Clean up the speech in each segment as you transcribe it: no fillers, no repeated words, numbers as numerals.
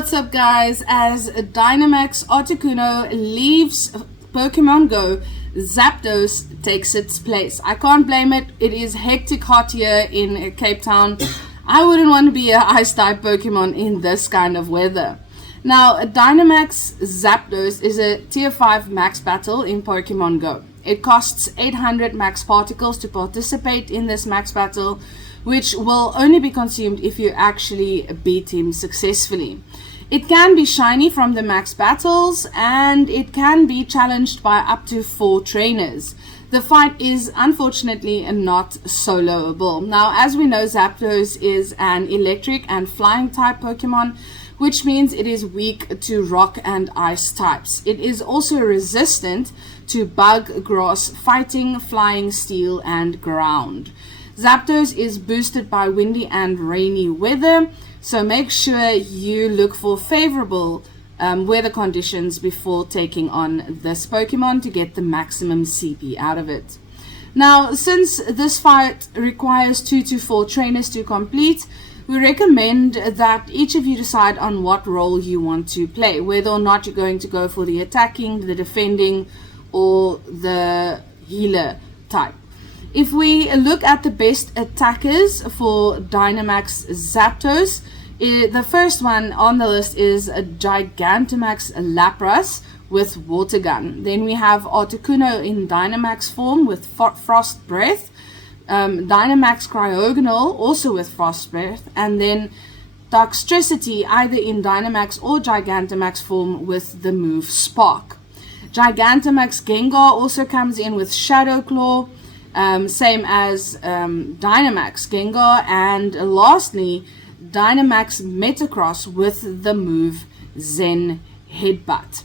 What's up, guys? As Dynamax Articuno leaves Pokemon Go, Zapdos takes its place. I can't blame it. It is hectic hot here in Cape Town. I wouldn't want to be an ice type Pokemon in this kind of weather. Now, Dynamax Zapdos is a tier 5 max battle in Pokemon Go. It costs 800 max particles to participate in this max battle, which will only be consumed if you actually beat him successfully. It can be shiny from the max battles, and it can be challenged by up to 4 trainers. The fight is unfortunately not soloable. Now, as we know, Zapdos is an electric and flying type Pokemon, which means it is weak to rock and ice types. It is also resistant to bug, grass, fighting, flying, steel, and ground. Zapdos is boosted by windy and rainy weather, so make sure you look for favorable weather conditions before taking on this Pokemon to get the maximum CP out of it. Now, since this fight requires 2 to 4 trainers to complete, we recommend that each of you decide on what role you want to play, whether or not you're going to go for the attacking, the defending, or the healer type. If we look at the best attackers for Dynamax Zapdos, the first one on the list is a Gigantamax Lapras with Water Gun. Then we have Articuno in Dynamax form with Frost Breath, Dynamax Cryogonal also with Frost Breath, and then Toxtricity either in Dynamax or Gigantamax form with the move Spark. Gigantamax Gengar also comes in with Shadow Claw, same as Dynamax Gengar, and lastly Dynamax Metagross with the move Zen Headbutt.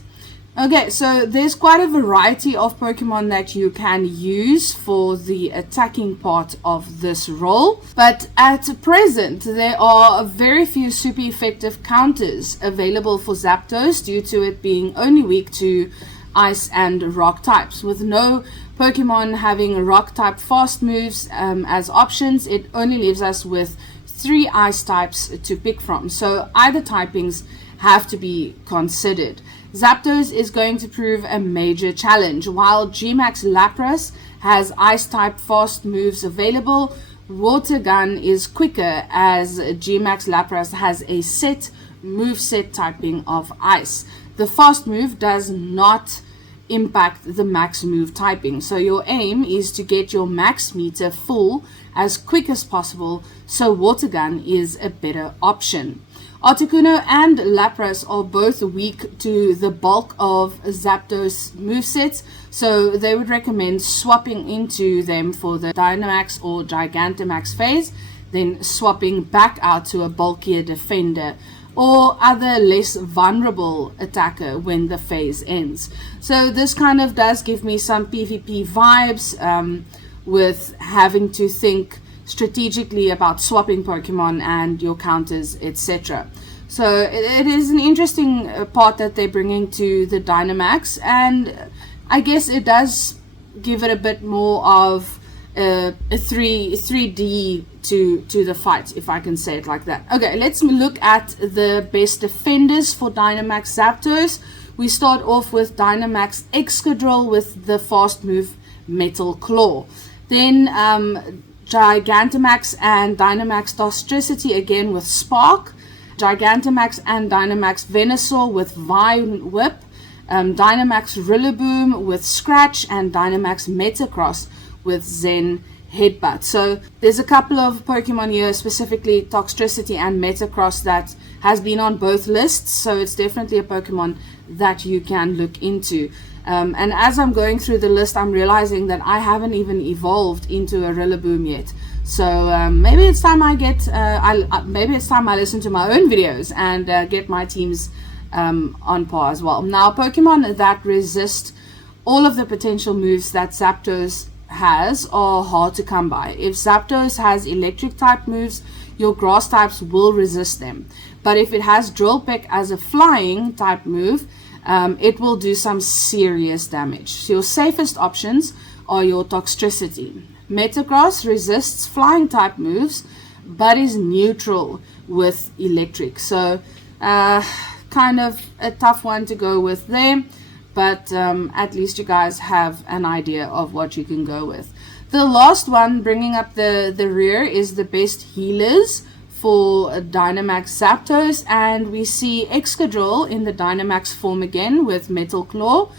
Okay, so there's quite a variety of Pokemon that you can use for the attacking part of this role, but at present there are very few super effective counters available for Zapdos due to it being only weak to ice and rock types. With no Pokemon having rock type fast moves as options, it only leaves us with 3 ice types to pick from, so either typings have to be considered. Zapdos is going to prove a major challenge. While Gmax Lapras has ice type fast moves available, Water Gun is quicker as Gmax Lapras has a set moveset typing of ice. The fast move does not impact the max move typing, so your aim is to get your max meter full as quick as possible, so Water Gun is a better option. Articuno and Lapras are both weak to the bulk of Zapdos movesets, so they would recommend swapping into them for the Dynamax or Gigantamax phase, then swapping back out to a bulkier defender or other less vulnerable attacker when the phase ends. So this kind of does give me some PvP vibes, with having to think strategically about swapping Pokemon and your counters, etc. So it is an interesting part that they're bringing to the Dynamax, and I guess it does give it a bit more of a 3D to the fight, if I can say it like that. Okay, let's look at the best defenders for Dynamax Zapdos. We start off with Dynamax Excadrill with the fast move Metal Claw. Then Gigantamax and Dynamax Toxtricity again with Spark. Gigantamax and Dynamax Venusaur with Vine Whip. Dynamax Rillaboom with Scratch, and Dynamax Metagross with Zen Headbutt. So there's a couple of Pokemon here, specifically Toxtricity and Metagross, that has been on both lists, so it's definitely a Pokemon that you can look into. And as I'm going through the list, I'm realizing that I haven't even evolved into a Rillaboom yet. So maybe it's time I get, maybe it's time I listen to my own videos and get my teams on par as well. Now, Pokemon that resist all of the potential moves that Zapdos has are hard to come by. If Zapdos has electric type moves, your grass types will resist them. But if it has Drill Peck as a flying type move, it will do some serious damage. So your safest options are your Toxtricity. Metagross resists flying type moves, but is neutral with electric. So Kind of a tough one to go with there, but at least you guys have an idea of what you can go with. The last one bringing up the rear is the best healers for Dynamax Zapdos, and we see Excadrill in the Dynamax form again with Metal Claw,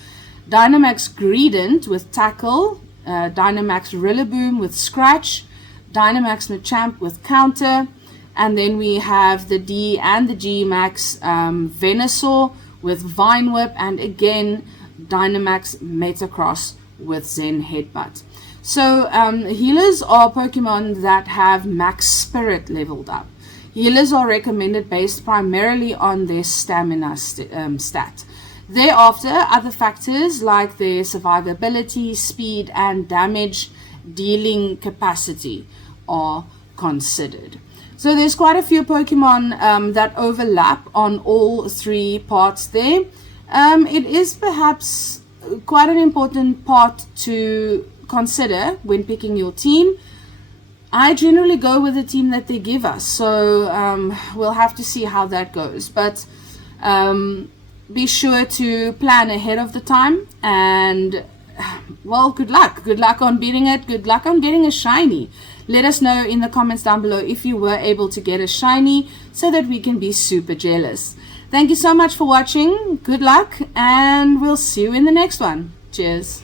Dynamax Greedent with Tackle, Dynamax Rillaboom with Scratch, Dynamax Machamp with Counter, and then we have the D and the G Max Venusaur with Vine Whip, and again Dynamax Metacross with Zen Headbutt. So healers are Pokemon that have max spirit leveled up. Healers are recommended based primarily on their stamina stat. Thereafter, other factors like their survivability, speed, and damage dealing capacity are considered. So there's quite a few Pokemon that overlap on all three parts there. It is perhaps quite an important part to consider when picking your team. I generally go with the team that they give us, so we'll have to see how that goes, but be sure to plan ahead of the time, and well, good luck on beating it, good luck on getting a shiny. Let us know in the comments down below if you were able to get a shiny, so that we can be super jealous. Thank you so much for watching, good luck, and we'll see you in the next one. Cheers.